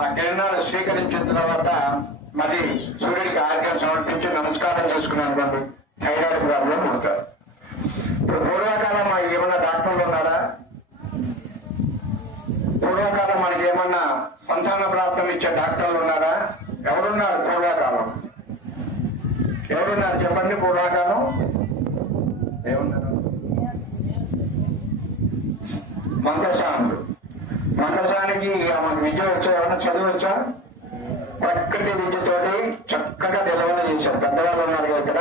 ఆ కిరణాలు స్వీకరించిన తర్వాత మరి సూర్యుడికి ఆర్ఘ్యం సమర్పించి నమస్కారం చేసుకున్నాను అనుకోండి, థైరాయిడ్ ప్రాబ్లం అవుతారు. ఇప్పుడు పూర్వకాలం మనకి ఏమన్నా డాక్టర్లు ఉన్నారా? పూర్వకాలం మనకి ఏమన్నా సంతాన ప్రాప్తం ఇచ్చే డాక్టర్లు ఉన్నారా? ఎవరున్నారు పూర్వకాలం? ఎవరున్నారు చెప్పండి? పూర్వకాలం ఏమున్నారు? మంత్రశానులు. మంత్రశానికి మనకు విద్య వచ్చా? ఏమన్నా చదువు వచ్చా? ప్రకృతి విద్యతోటి చక్కగా నిలవన చేశారు. పెద్దవాళ్ళు ఉన్నారు ఇక్కడ.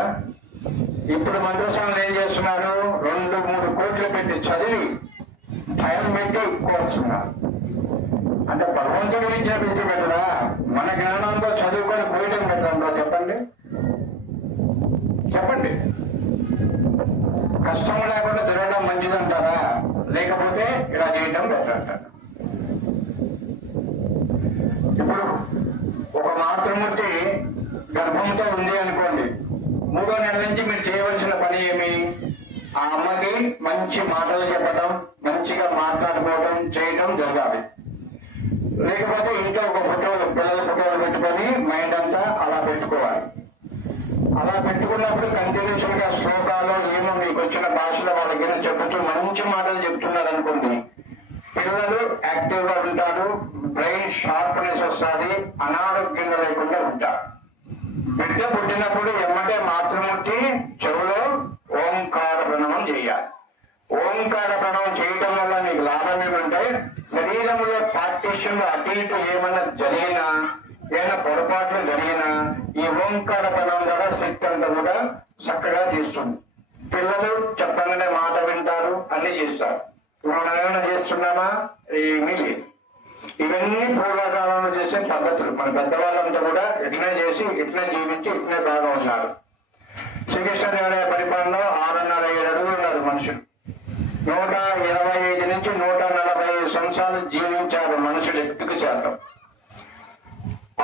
ఇప్పుడు మంత్రశానులు ఏం చేస్తున్నారు? 2-3 కోట్లు పెట్టి చదివి భయం పెట్టి ఎక్కువ వస్తున్నారు. అంటే భగవంతుడి విద్య పెట్టి పెట్టరా? మన జ్ఞానంతో చదువుకొని పోయడం పెట్టండి. చెప్పండి చెప్పండి. కష్టం లేకుండా తిరగడం మంచిదంటారా? లేకపోతే ఇలా చేయడం బెటర్ అంటారా? ఇప్పుడు ఒక మాతృమూర్తి గర్భంతో ఉంది అనుకోండి, 3వ నెల నుంచి మీరు చేయవలసిన పని ఏమి? ఆ అమ్మకి మంచి మాటలు చెప్పడం, మంచిగా మాట్లాడుకోవడం చేయడం జరగాలి. లేకపోతే ఇంట్లో ఒక ఫోటోలు, పిల్లల ఫోటోలు పెట్టుకొని మైండ్ అంతా అలా పెట్టుకోవాలి. అలా పెట్టుకున్నప్పుడు కంటిన్యూషన్ గా శ్లోకాలు ఏమో మీకు వచ్చిన భాషలో వాళ్ళకి చెప్తూ మంచి మాటలు చెప్తున్నారు అనుకోండి, పిల్లలు యాక్టివ్ గా ఉంటారు, బ్రెయిన్ షార్ప్నెస్ వస్తుంది, అనారోగ్యంగా లేకుండా ఉంటారు. బిడ్డ పుట్టినప్పుడు ఎమ్మటే మాతృమూర్తి చెవులో ఓంకార ప్రణవం చేయాలి. ఓంకార ప్రణవం చేయటం వల్ల మీకు లాభం ఏమంటే, శరీరంలో పార్టీషన్లు అటు ఇటు ఏమన్నా జరిగినా, ఏమైనా పొరపాట్లు జరిగినా ఈ ఓంకార ప్రణవం ద్వారా శక్తి అంతా కూడా చక్కగా తీస్తుంది. పిల్లలు చెప్పగానే మాట వింటారు, అన్ని చేస్తారు. మనం ఏమైనా చేస్తున్నామా? ఏమీ లేదు. ఇవన్నీ పూర్వకాలంలో చేసే పద్ధతులు. మన పెద్దవాళ్ళంతా కూడా ఇట్లనే చేసి, ఇట్లనే జీవించి, ఇట్లనే బాగా ఉన్నారు. శ్రీకృష్ణదేవరాయ పరిపాలనలో 6.5-7 అడుగులు ఉన్నారు మనుషులు. 125 నుంచి 145 సంవత్సరాలు జీవించారు మనుషులు ఎక్కువ శాతం.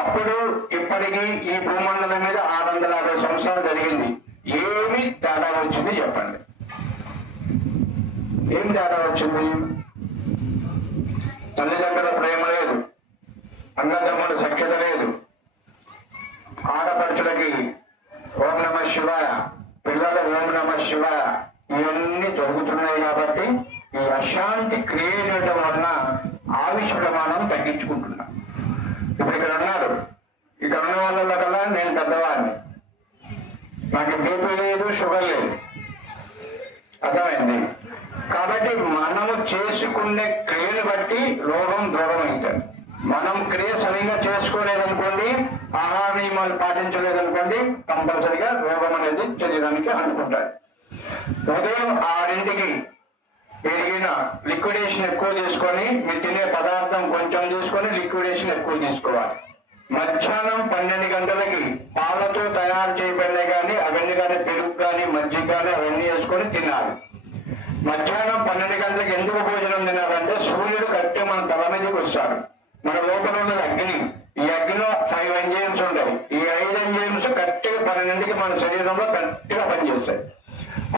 అప్పుడు ఇప్పటికీ ఈ భూమండలం మీద 650 సంవత్సరాలు జరిగింది. ఏమి తేడా వచ్చింది చెప్పండి? ఏం తేడా వచ్చింది? తల్లిదండ్రుల ప్రేమ లేదు, అన్నదమ్ముల సఖ్యత లేదు, ఆడపడుచులకి ఓం నమ శివాయ, పిల్లల ఓం నమ శివాయ, ఇవన్నీ జరుగుతున్నాయి. కాబట్టి ఈ అశాంతి క్రియేట్ చేయడం వలన ఆయుష్ ప్రమాణం తగ్గించుకుంటున్నా. ఇప్పుడు ఇక్కడ ఉన్నారు, ఇక్కడ ఉన్న వాళ్ళ కల్లా నేను పెద్దవాడిని, నాకు బీపీ లేదు, షుగర్ లేదు. అర్థమైంది? కాబట్టి మనము చేసుకునే క్రియను బట్టి రోగం దూరం అవుతుంది. మనం క్రియ సరిగా చేసుకోలేదనుకోండి, ఆహార నియమాలు పాటించలేదనుకోండి, కంపల్సరిగా రోగం అనేది శరీరానికి అనుకుంటారు. ఉదయం 6ంటికి పెరిగిన లిక్విడేషన్ ఎక్కువ తీసుకొని, మీరు తినే పదార్థం కొంచెం తీసుకొని లిక్విడేషన్ ఎక్కువ తీసుకోవాలి. మధ్యాహ్నం 12 గంటలకి పాలతో తయారు చేయబడినవి కానీ అవన్నీ కానీ పెరుగు కానీ మజ్జిగ కానీ అవన్నీ వేసుకొని తినాలి. మధ్యాహ్నం 12 గంటలకు ఎందుకు భోజనం తినాలంటే సూర్యుడు కరెక్ట్ మన తల మీదకి వస్తాడు. మన లోపల ఉన్నది అగ్ని. ఈ అగ్నిలో 5 ఎంజైమ్స్ ఉంటాయి. ఈ 5 ఎంజైమ్స్ కరెక్ట్గా 12ంటికి మన శరీరంలో కరెక్ట్గా పనిచేస్తాయి.